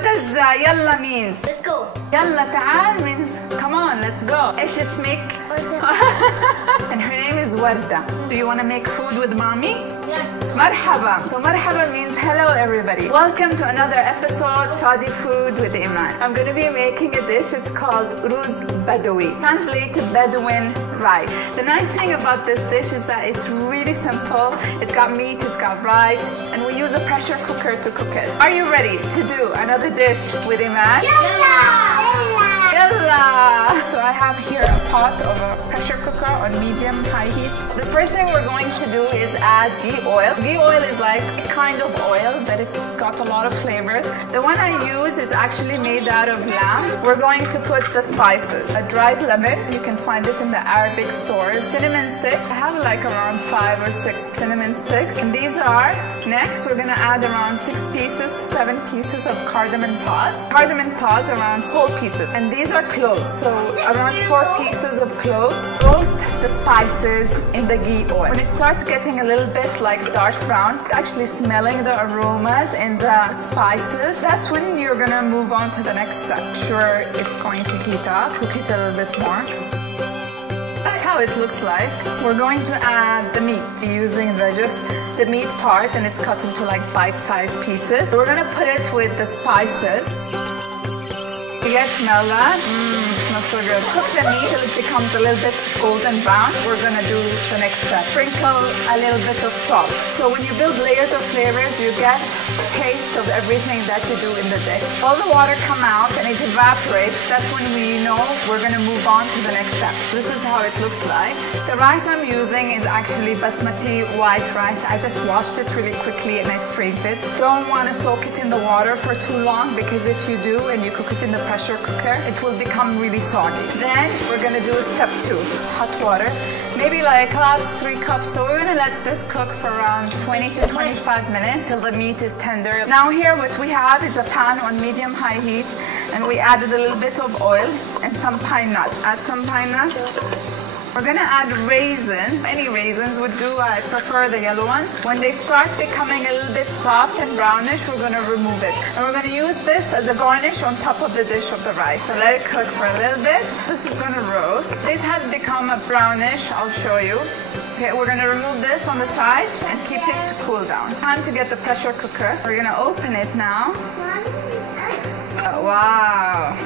What does يلا means? Let's go. يلا تعال means come on, let's go. إيش اسمك? And her name is Warda. Do you want to make food with mommy? Yes. Marhaba. So marhaba means hello everybody. Welcome to another episode Saudi Food with Iman. I'm going to be making a dish. It's called Ruz Badawi. Translated Bedouin rice. The nice thing about this dish is that it's really simple. It's got meat, it's got rice, and we use a pressure cooker to cook it. Are you ready to do another dish with Iman? Yalla! Yalla! So I have here a pot of a pressure cooker on medium-high heat. The first thing we're going to do is add ghee oil. Ghee oil is like a kind of oil, but it's got a lot of flavors. The one I use is actually made out of lamb. We're going to put the spices. A dried lemon, you can find it in the Arabic stores. Cinnamon sticks, I have like around 5 or 6 cinnamon sticks. And these are, next we're gonna add around 6 pieces to 7 pieces of cardamom pods. Cardamom pods around whole pieces. And these are cloves, so around 4 pieces of cloves. Roast the spices in the ghee oil. When it starts getting a little bit like dark brown, actually smelling the aromas and the spices, that's when you're gonna move on to the next step. Sure, it's going to heat up. Cook it a little bit more. That's how it looks like. We're going to add the meat using the meat part, and it's cut into like bite-sized pieces. We're gonna put it with the spices. You guys smell that? Smells so good. Cook the meat till it becomes a little bit golden brown. We're gonna do the next step. Sprinkle a little bit of salt. So when you build layers of flavors, you get a taste of everything that you do in the dish. All the water come out and it evaporates. That's when we know we're gonna move on to the next step. This is how it looks like. The rice I'm using is actually basmati white rice. I just washed it really quickly and I strained it. Don't wanna soak it in the water for too long, because if you do and you cook it in the pressure cooker, it will become really soggy. Then we're gonna do step 2, hot water. Maybe like 3 cups. So we're gonna let this cook for around 20 to 25 minutes till the meat is tender. Now here what we have is a pan on medium-high heat, and we added a little bit of oil and some pine nuts. Add some pine nuts. We're gonna add raisins. Any raisins would do. I prefer the yellow ones. When they start becoming a little bit soft and brownish, we're gonna remove it. And we're gonna use this as a garnish on top of the dish of the rice. So let it cook for a little bit. This is gonna roast. This has become a brownish. I'll show you. Okay, we're gonna remove this on the side and keep it to cool down. Time to get the pressure cooker. We're gonna open it now. Oh, wow.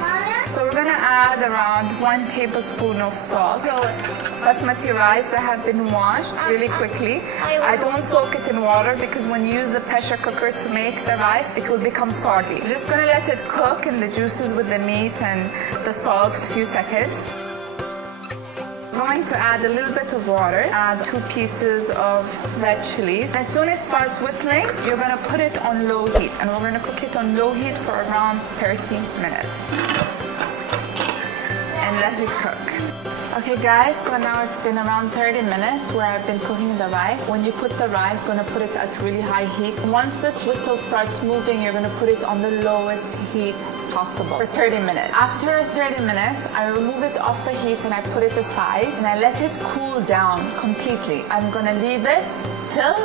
So we're gonna add around 1 tablespoon of salt. Basmati rice that have been washed really quickly. I don't soak it in water because when you use the pressure cooker to make the rice, it will become soggy. Just gonna let it cook in the juices with the meat and the salt for a few seconds. I'm going to add a little bit of water, add 2 pieces of red chilies. As soon as it starts whistling, you're gonna put it on low heat, and we're gonna cook it on low heat for around 30 minutes. And let it cook. Okay guys, so now it's been around 30 minutes where I've been cooking the rice. When you put the rice, you're gonna put it at really high heat. Once this whistle starts moving, you're gonna put it on the lowest heat possible for 30 minutes. After 30 minutes, I remove it off the heat and I put it aside and I let it cool down completely. I'm gonna leave it till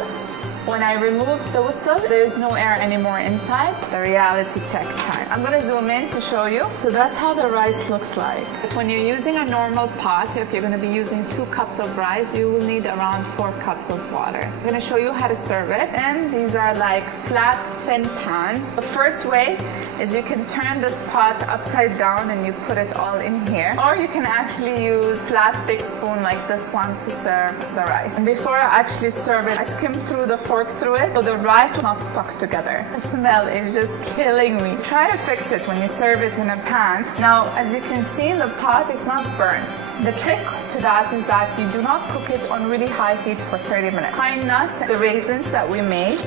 when I remove the whistle, there is no air anymore inside. The reality check time. I'm gonna zoom in to show you. So that's how the rice looks like. But when you're using a normal pot, if you're gonna be using 2 cups of rice, you will need around 4 cups of water. I'm gonna show you how to serve it. And these are like flat, thin pans. The first way is you can turn this pot upside down and you put it all in here. Or you can actually use flat big spoon like this one to serve the rice. And before I actually serve it, I skim through the fork through it so the rice will not stuck together. The smell is just killing me. Try to fix it when you serve it in a pan. Now, as you can see, the pot is not burned. The trick to that is that you do not cook it on really high heat for 30 minutes. Pine nuts, the raisins that we made,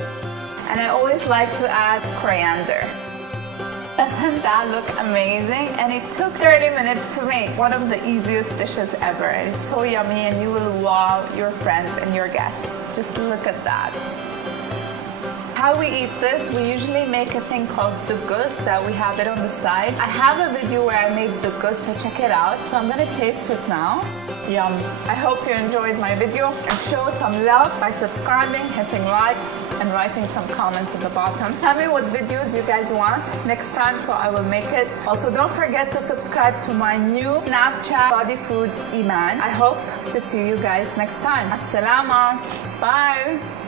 and I always like to add coriander. Doesn't that look amazing? And it took 30 minutes to make. One of the easiest dishes ever. It is so yummy and you will wow your friends and your guests. Just look at that. How we eat this, we usually make a thing called dugus that we have it on the side. I have a video where I made dugus, so check it out. So I'm gonna taste it now. Yum. I hope you enjoyed my video, and show some love by subscribing, hitting like, and writing some comments at the bottom. Tell me what videos you guys want next time so I will make it. Also, don't forget to subscribe to my new Snapchat Body Food Iman. I hope to see you guys next time. As-salama. Bye.